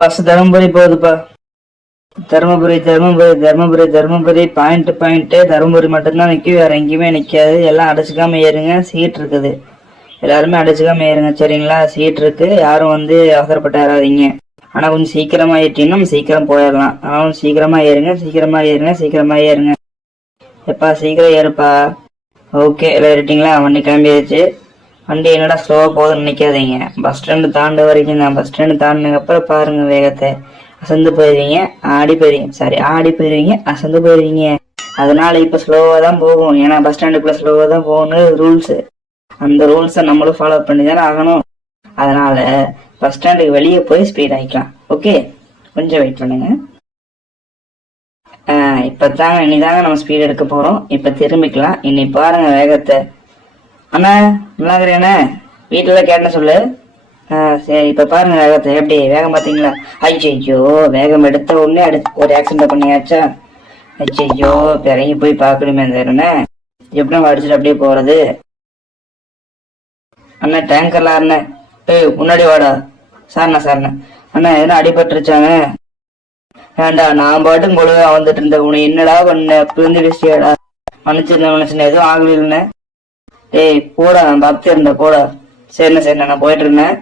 Bus Dharmapuri போகுதுப்பா. Dharmapuri Dharmapuri Dharmapuri Dharmapuri point point Dharmapuri மட்டும்தான் நிற்கும் வேற எங்கேயுமே நிற்காது எல்லாம் அடைச்சிக்காம ஏறுங்க. சீட் இருக்குது. எல்லாருமே அடைச்சிக்காம ஏறுங்க. சரிங்களா? சீட் இருக்கு. யாரும் வந்து அவசரப்பட்டு ஏறாதீங்க. ஆனா கொஞ்சம் சீக்கிரமா ஏற்றிங்கன்னா நம்ம சீக்கிரம் போயிடலாம். ஆனால் சீக்கிரமா ஏறுங்க. சீக்கிரமா ஏறுங்க. சீக்கிரமா ஏறுங்க. எப்பா சீக்கிரம் ஏறுப்பா. ஓகே. எல்லாம் ஏறிட்டீங்களா? வண்டி கிளம்பியாச்சு. வண்டி என்னடா ஸ்லோவாக போகுதுன்னு நினைக்காதீங்க. பஸ் ஸ்டாண்டு தாண்ட வரைக்கும் தான். பஸ் ஸ்டாண்டு தாண்டினதுக்கப்புறம் பாருங்கள் பாருங்க வேகத்தை. அசந்து போயிடுவீங்க. ஆடி போயிடுவீங்க. சாரி ஆடி போயிடுவீங்க. அசந்து போயிடுவீங்க. அதனால இப்போ ஸ்லோவாக தான் போகும். ஏன்னா பஸ் ஸ்டாண்டுக்குள்ள ஸ்லோவாக தான் போகணும் ரூல்ஸு அந்த ரூல்ஸை நம்மளும் ஃபாலோ பண்ணி தானே ஆகணும். அதனால பஸ் ஸ்டாண்டுக்கு வெளியே போய் ஸ்பீட் ஆகிக்கலாம் ஓகே கொஞ்சம் வெயிட் பண்ணுங்க. இப்போ தாங்க இனிதாங்க நம்ம ஸ்பீட் எடுக்க போகிறோம் இப்போ திரும்பிக்கலாம். இனி பாருங்க வேகத்தை. அண்ணா நல்லா இருக்கிறேண்ணே வீட்டுல கேட்ட சொல்லு. சரி இப்ப பாருங்க வேகத்தை எப்படி வேகம் பாத்தீங்களா ஐயோ வேகம் எடுத்த உடனே அடுத்து ஒரு ஆக்சிடென்ட் பண்ணியாச்சா? ஐயோ பிறகு போய் பார்க்கணுமே அந்த எப்படி நம்ம அடிச்சுட்டு அப்படியே போறது? அண்ணா டேங்கர்ல அண்ணே. ஏய் முன்னாடி வாடா. சார்ண்ணா சார்ண்ணா. அண்ணா எதுனா அடிபட்டுருச்சாங்க ஏண்டா நான் பாட்டும் கொழுவா வந்துட்டு இருந்தேன். உன்னை என்னடா பண்ண பிரிந்து பேசியாடா மன்னிச்சிருந்தேன் மனுஷன் எதுவும் ஆகல ஏய் போடா நான் பார்த்து இருந்தேன் போடா. சரிண்ணே சரிண்ணா நான் போயிட்டு இருந்தேன்.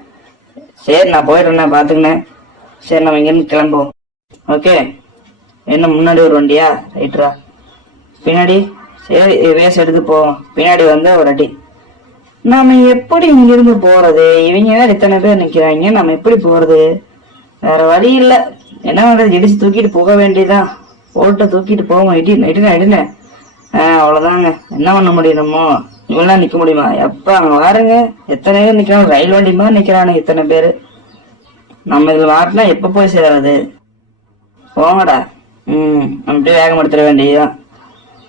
சரி நான் போயிட்டு இருந்தேன் பார்த்துக்கினேன் சரி நம்ம இங்கேருந்து கிளம்புவோம். ஓகே? என்ன முன்னாடி ஒரு வண்டியா? ரைட்ரா பின்னாடி? சரி ரேஸ் எடுத்து போவோம். பின்னாடி வந்து ஒரு அடி. நாம எப்படி இங்கிருந்து போறது? இவங்க தான் இத்தனை பேர் நிக்கிறாங்க. நம்ம எப்படி போறது? வேற வழி இல்ல. என்ன பண்றது? இடிச்சு தூக்கிட்டு போக வேண்டியதான் போட்டு தூக்கிட்டு போவோம். இடி இடின இடின ஆஹ் அவ்வளவுதாங்க. என்ன பண்ண முடியும் நம்ம? இவெல்லாம் நிக்க முடியுமா? எப்ப அங்க வாருங்க. எத்தனை பேர் நிக்கிறாங்க? ரயில் வண்டி மாதிரி நிக்கிறானுங்க இத்தனை பேரு. நம்ம இதுல மாட்டினா எப்ப போய் சேராது போங்கடா. ம் அப்படியே வேகம் எடுத்துட வேண்டியதுதான்.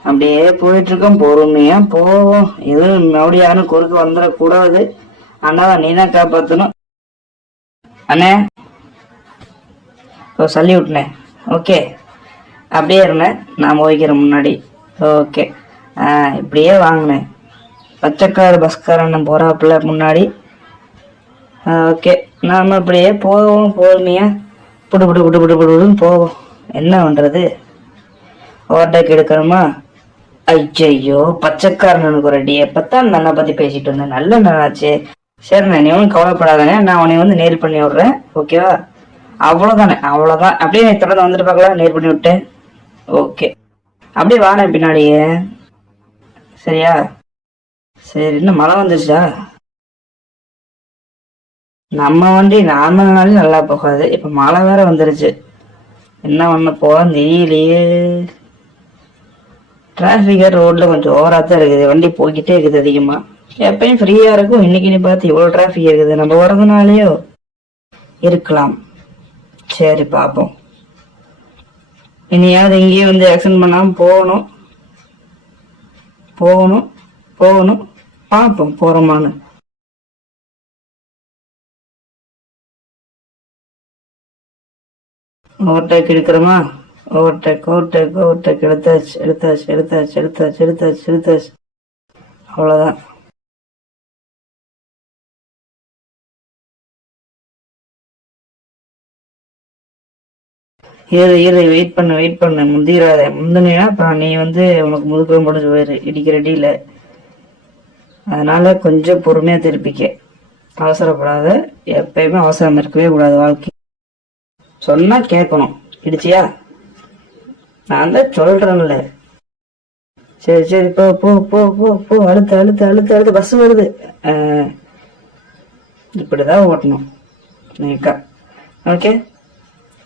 அப்படியே போயிட்டு இருக்கோம் பொறுமையா போவோம். எதுவும் மறுபடியும் யாரும் குறுக்கு வந்துடக்கூடாது. அண்ணாதான் நீ தான் காப்பாத்தணும். அண்ணே. ஓ சல்லி விட்டுனே. ஓகே. அப்படியே இருந்தேன் நான் போய்க்கிறேன் முன்னாடி. ஓகே. ஆ இப்படியே வாங்கினேன். பச்சைக்கார பஸ்காரன் போகிறாப்புல முன்னாடி. ஓகே. நாம் அப்படியே போவோம் பொறுமையாக புடு புடு புடு புடு புடுன்னு போவோம். என்ன பண்ணுறது ஓவர்டேக் எடுக்கணுமா? ஐயோ பச்சைக்காரனுக்கு ஒரு அடி. எப்பத்தான் அந்த பற்றி பேசிட்டு இருந்தேன். நல்ல நல்லாச்சு சரிண்ணே நீ ஒன்றும் கவலைப்படாதண்ணே. நான் உன்னை வந்து நேர் பண்ணி விட்றேன். ஓகேவா அவ்வளோதானே அவ்வளோதான் அப்படியே நீ தொடர்ந்து வந்துட்டு பார்க்கலாம் நேர் பண்ணி விட்டேன். ஓகே அப்படியே வானே பின்னாடியே. சரியா? சரி இன்னும் மழை வந்துருச்சா? நம்ம வண்டி நார்மல் நாளே நல்லா போகாது. இப்போ மழை வேற வந்துருச்சு. என்ன பண்ண போகிறோம் தெரியலையே. டிராஃபிக் ரோட்ல கொஞ்சம் ஓவரா தான் இருக்குது. வண்டி போய்கிட்டே இருக்குது அதிகமா. எப்பயும் ஃப்ரீயா இருக்கும். இன்னைக்கு நீ பார்த்து இவ்வளவு டிராஃபிக் இருக்குது. நம்ம வரதுனாலயோ இருக்கலாம். சரி பார்ப்போம் இனியாவது இங்கேயே வந்து ஆக்சிடென்ட் பண்ணாம போகணும். போகணும். போகணும். பார்ப்போம் போறோமான்னு. ஓவர்டேக் எடுக்கிறோமா? ஓவர்டேக் ஓவர்டேக் ஓவர்டேக் எடுத்தாச்சு எடுத்தாச்சு எடுத்தாச்சு எடுத்தாச்சு எடுத்தாச்சு எடுத்தாச்சு. அவ்வளோதான் இரு இரு வெயிட் பண்ணு வெயிட் பண்ணு. முந்திராத முந்தினா அப்புறம் நீ வந்து உனக்கு முதுக்க முடிஞ்சு போயிரு. இடிக்கிற அடியில. அதனால கொஞ்சம் பொறுமையா திருப்பிக்க. அவசரப்படாத. எப்பயுமே அவசரம் இருக்கவே கூடாது வாழ்க்கை. சொன்னா கேட்கணும். இடிச்சியா? நான் தான் சொல்றேன்ல. சரி சரி போ போ போ போ போ. அடுத்து அழுத்து அழுத்து அழுத்து பஸ் வருது. இப்படி இப்படிதான் ஓட்டணும். நீக்கா. ஓகே?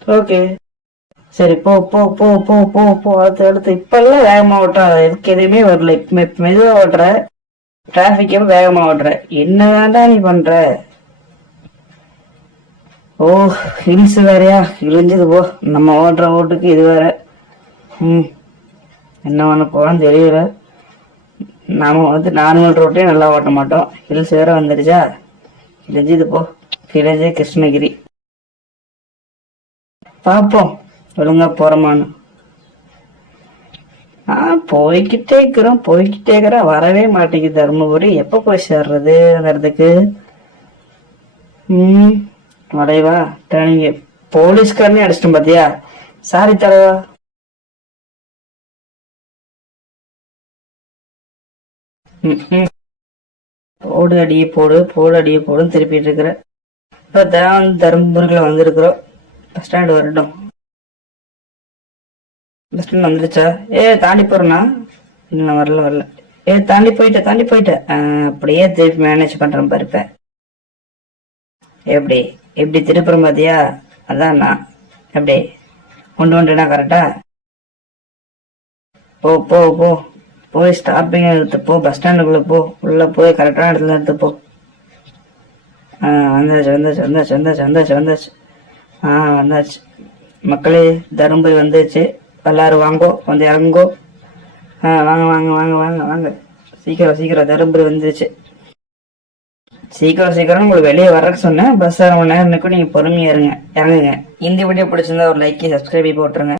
ஓகே. சரி போ போ போ போ போ போ. அடுத்து அடுத்து இப்பெல்லாம் வேகமாக ஓட்டுற. எதுக்கு எதுவுமே வரல. இப்போ மெதுவாக ஓட்டுற. டிராபிக்கே வேகமா ஓட்டுற என்னதான்டா நீ பண்ற? ஓ ஹில்ஸ் வேறயா? இழிஞ்சது போ. நம்ம ஓட்டுற ஓட்டுக்கு இது வேற. ம் என்ன பண்ண போறோம் தெரியல. நாம வந்து நார்மல் ரோட்டே நல்லா ஓட்ட மாட்டோம். ஹில்ஸ் வேற வந்துருச்சா? இழிஞ்சது போ. இழிஞ்ச கிருஷ்ணகிரி. பார்ப்போம். ஒழுங்கா போகிறோமான்னு ஆ போய்கிட்டே இருக்கிறோம் போய்கிட்டே இருக்கிறோம். வரவே மாட்டேங்குது தருமபுரி. எப்போ போய் சேர்றது அந்த இடத்துக்கு ம் வளைவா டேனிங்க போலீஸ்காரனே அடிச்சிட்டோம் பாத்தியா? சாரி தலைவா. போடு அடியே போடு போடு அடியே போடுன்னு திருப்பிட்டு இருக்கிற இப்போ தான் தருமபுரியில் வந்திருக்கிறோம். பஸ் ஸ்டாண்ட் வரட்டும். பஸ் ஸ்டாண்ட் வந்துருச்சா? ஏ தாண்டி போறேண்ணா இன்னும் வரல வரல. ஏ தாண்டி போயிட்டேன் தாண்டி போயிட்டேன் அப்படியே திருப்பி மேனேஜ் பண்றேன் பாரு எப்படி? எப்படி திருப்புறம் பாத்தியா? அதான்ண்ணா எப்படி? கொண்டு வந்துட்டேனா கரெக்டா போ போ போ. போய் ஸ்டாப்பிங் எடுத்து போ. பஸ் ஸ்டாண்டுக்குள்ள போ. உள்ள போய் கரெக்டான இடத்துல எடுத்து போ. ஆ வந்தாச்சு வந்தாச்சு வந்தாச்சு வந்தாச்சு வந்தாச்சு வந்தாச்சு. ஆ வந்தாச்சு. மக்களே தருமபுரி வந்துச்சு எல்லாரும் வாங்கோ வந்து இறங்கோ. ஆ வாங்க வாங்க வாங்க வாங்க வாங்க. சீக்கிரம் சீக்கிரம் தருமபுரி வந்துருச்சு. சீக்கிரம் சீக்கிரம். உங்களுக்கு வெளியே வரக்கு சொன்னேன். பஸ் அரை மணி நேரம் நிற்கும் நீங்கள் பொறுமையாக இருங்க. இறங்குங்க. இந்த வீடியோ பிடிச்சிருந்தா ஒரு லைக் சப்ஸ்கிரைப் போட்டுருங்க.